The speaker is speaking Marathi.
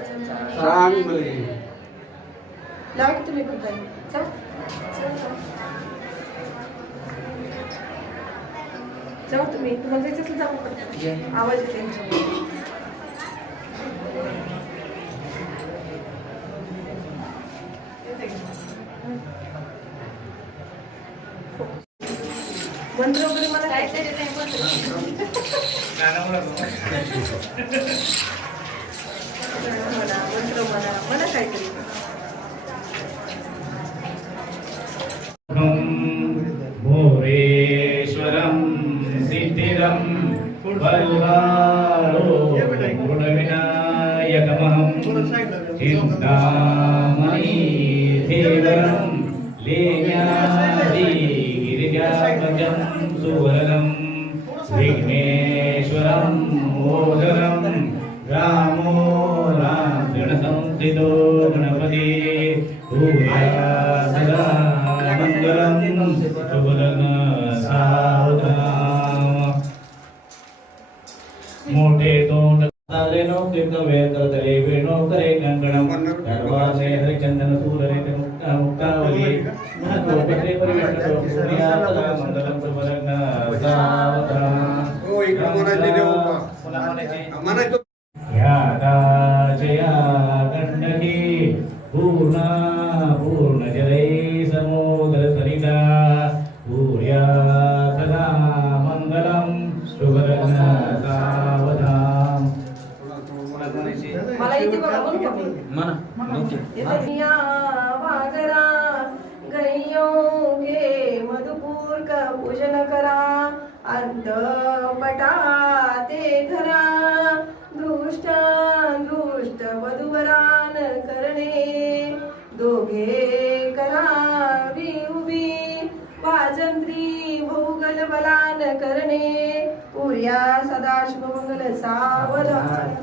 चांगले लावा की तुम्ही पण जाऊ तुम्ही तुम्हाला जायचं असेल जाऊ आवाज येते मंत्र वगैरे मला काय म्हणा मंत्र म्हणा मला काहीतरी भूरेश्वरं सिद्धिदं बल्हारो गुणविनायकमहं चिन्तामणि धीवरं लीन्यादिगिरिजापजं सुवर्णं विघ्नेश्वरं मोदरं रामो रामगणसंस्थितो गणपति भूया सदा मङ्गलं सुवर्ण सावधान मोठे तोंड चाले नो कीर्त वेद तले वेणो करे कंकणम दरवाजे हरिचंदन सूररे ते मुक्ता मुक्तावली महतो पत्रे परिवेष्टो पुण्या तला मंगलम सुवर्ण सावधान हो इकडे म्हणायचे देव पुन्हा पूर्णा पूर्ण जलै समुद्र सरिता पूर्या सदा मंगलम सुवर्ण सावधान मला इथे बघा. बोलू का मी? दुनिया वागरा गैयो घे मधुपूर का पूजन करा अंत पटा ते धरा दृष्ट मंगल बलान करणे. पुर्या सदाशिव मंगल सावधान.